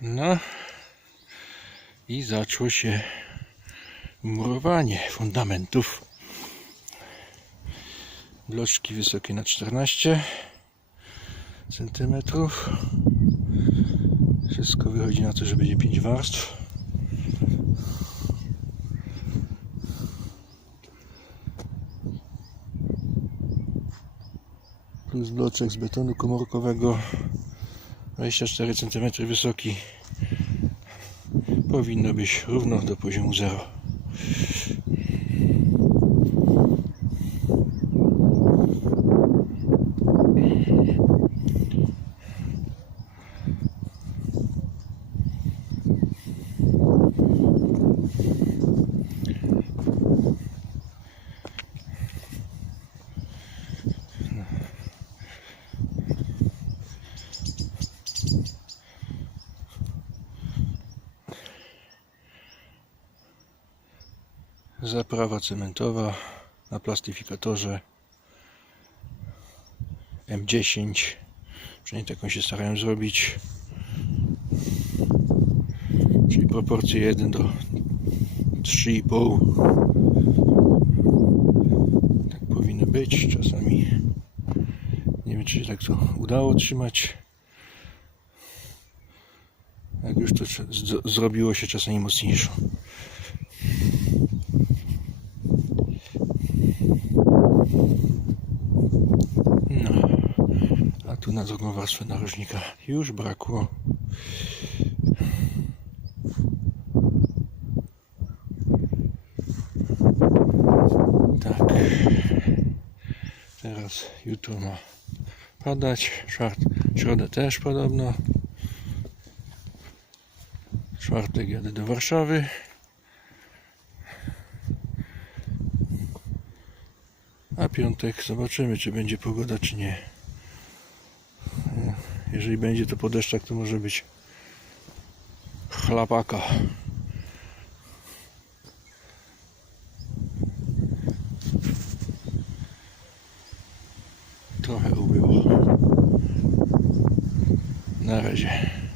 No i zaczło się murowanie fundamentów. Bloczki wysokie na 14 centymetrów. Wszystko wychodzi na to, że będzie 5 warstw. Plus bloczek z betonu komórkowego 24 cm wysoki. Powinno być równo do poziomu 0. Zaprawa cementowa na plastyfikatorze M10. Przynajmniej taką się starają zrobić. Czyli proporcje 1 do 3,5. Tak powinno być. Czasami nie wiem, czy się tak to udało trzymać. Jak już to zrobiło się czasami mocniejsze. No, a tu na drugą warstwę narożnika już brakło. Tak. Teraz jutro ma padać. Czwart, środę też podobno. Czwartek jadę do Warszawy. A piątek zobaczymy, czy będzie pogoda, czy nie. Jeżeli będzie to po deszczach, to może być chlapaka. Trochę ubyło. Na razie.